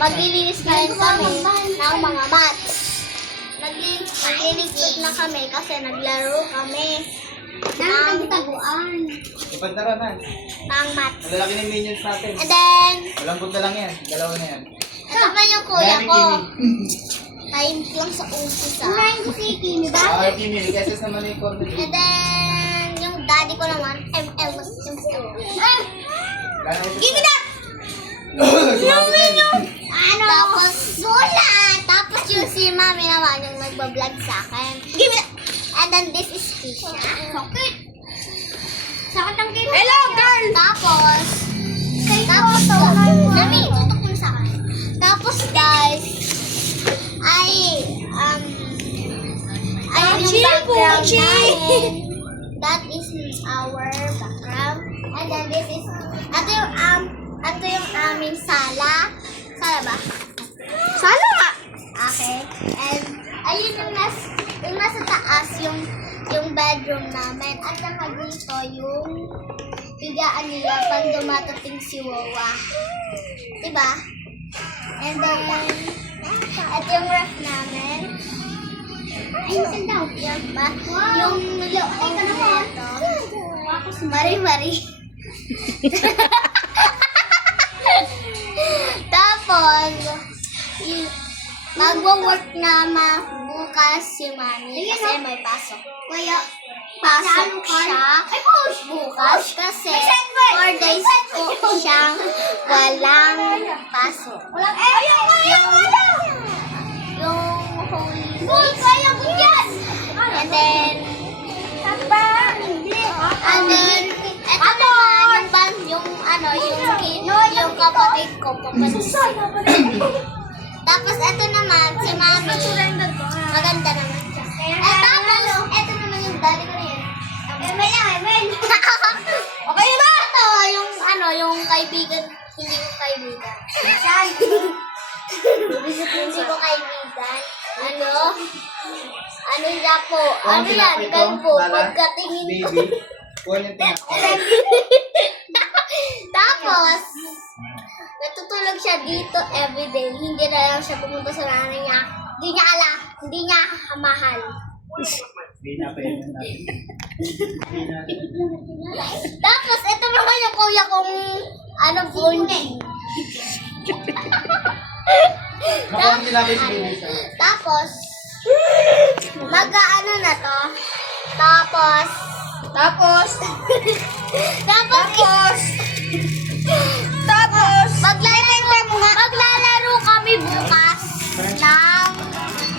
maglilinis na rin kami ng mga mats. Nagliligpit na kami kasi naglaro kami ng taguan. Ipagdaranan. Ng mats. Malalaki ng minions natin. And then, Malambot na lang yan. Dalawa na yan. ito naman yung kuya ko. Time lang sa umpisa. Si Kimi ba? Ah, Kimi, kasi naman yung corner. And then, yung daddy ko naman, ML mas yung Give me that! Ano? Tapos, sulat! Tapos yung si mami naman yung nagbablog sa akin. Give me that! And then, this is Kisha. Sakit! Sakit ang game. Hello, girl! Tapos, Nami, tutok mo sa akin. Tapos, guys, yung background namin. That is our background. And then, this is, ito yung aming sala. Sala ba? Sala nga! Okay. And, ayun yung nasa taas, yung bedroom namin. At saka dito, yung higaan nila pag dumatating si Wawa. Diba? And then, ito yung ref namin. Ayun daw. Yan ba? Yung loob na ito. Mari-mari. Tapos, magwo-work na bukas si Mami kasi may pasok. Kaya, pasok siya bukas kasi 4 days po siyang walang pasok. Yung Holy Week. And then, ito naman, yung kapatid ko, papansin. Tapos, ito naman, si Mami, maganda naman siya. Tapos, ito naman yung daddy ko na yun. Okay ba? Ito, yung kaibigan, hindi ko kaibigan. Hindi ko kaibigan. Ano siya po? Ano yan? Kalbo. Pagkatingin ko. Baby. Kuha niyang tinakot. Tapos, natutulog siya dito everyday. Hindi na lang siya pumunta sa nanay niya. Hindi niya mahal. Hindi na pwede natin. Tapos, ito naman yung kuya kong Bonji. Ako ang nilapit si Baby sa. Tapos, mag-ano na to. Tapos, maglalaro kami bukas ng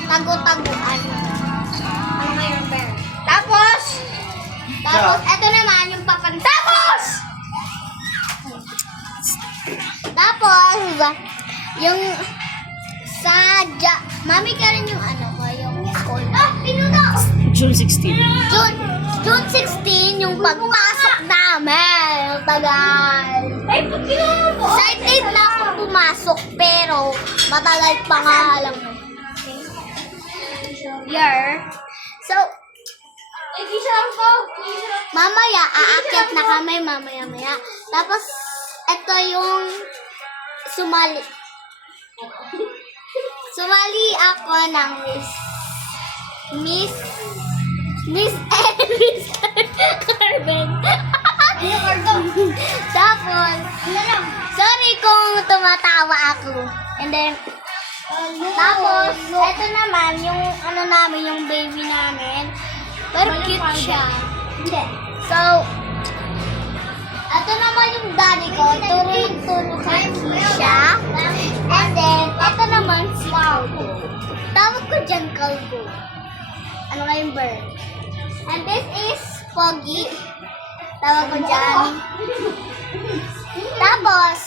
tagu-taguan. Ano ngayon, Bear? Tapos, eto naman yung Tapos, yung Mami ka rin yung yung school. Pinuno! June 16. June 16, yung pagpasok namin. Tagal. Excited na ako pumasok, pero matagal pa nga lang. So, mamaya, aakyat na kami mamaya-maya. Tapos, ito yung sumali ako ng Miss Carmen. Tapos, sorry kung tumatawa ako. And then, tapos, ito naman, yung namin, yung baby namin. Pero cute siya. So, ito naman yung daddy ko. Tulog siya. And then, ito naman si Kalbo. Tawag ko dyan Kalbo. Ano nga yung bird? And this is Pogi. Tawag ko dyan. Tapos,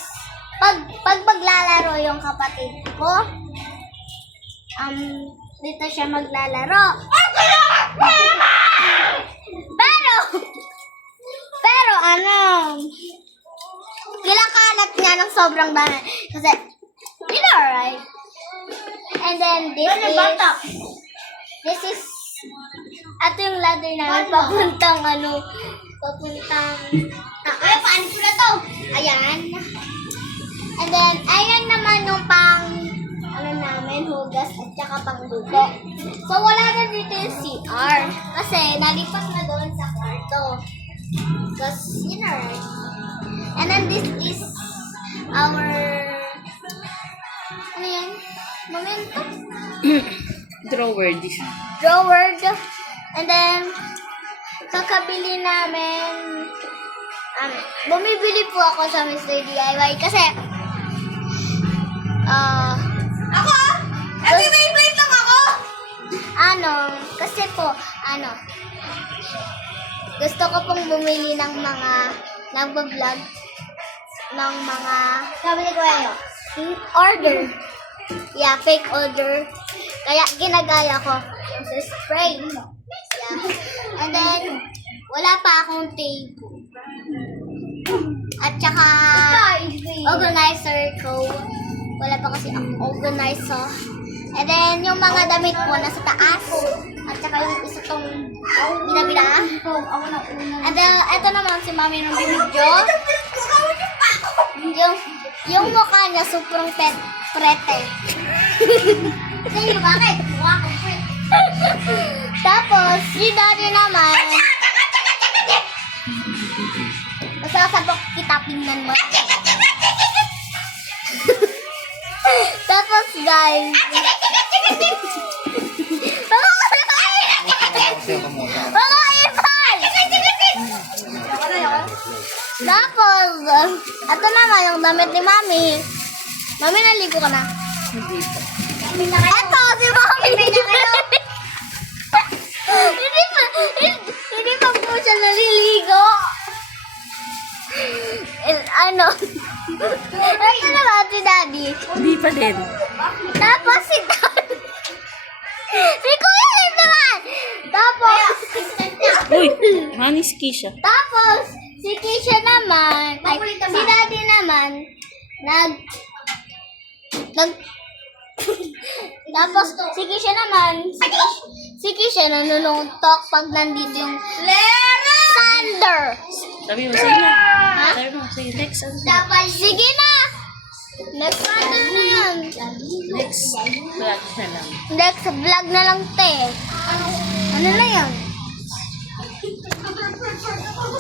pag maglalaro yung kapatid ko, dito siya maglalaro. Pero kinakalat niya ng sobrang dami. Kasi, right? And then, this is, ito yung ladder namin, papuntang, paano ko na to? Ayan. And then, ayan naman yung pang tsaka pangdugo. So, wala na dito yung CR. Kasi, nalipat na doon sa kwarto. Because, you know, right? And then, this is our... Ano yan? Momento? Drawer this. Drawer. And then, kakabili namin... bumibili po ako sa Mr. DIY kasi... Ako? May plate lang ako! Kasi po, gusto ko pong bumili ng mga nagbablog ng mga sabi ko order. Yeah, fake order. Kaya ginagaya ko yung sa spray. Yeah. And then, wala pa akong tape. At saka, organizer ko. Wala pa kasi akong organizer. And then, yung mga damit ko nasa taas. At saka yung isa tong binabila. And then, eto naman si Mami nung binidyo. Yung mukha niya sobrang prete. Kasi bakit? Mukha ko prete. Tapos, si Daddy naman. Masasabok kita, tingnan mo. Tapos, guys. Mga ipal! Tapos, ito naman yung damit ni Mami. Mami, naligo ka na? Hindi pa. Ito, si Mami. Hindi pa po siya naliligo. Ito naman si Daddy. Hindi pa din. Tapos si Daddy. Si Kuya Lim naman. Tapos, Uy, manis Kisha. tapos, si Keisha naman, si Daddy naman, tapos, si Keisha naman, si Keisha nanununtok pag nandito yung thunder. Sabi mo, sige na. Sabi mo, sige, next. Sige na! Next thunder na yan. Next vlog na lang. Next vlog na lang, te. Ano na yan?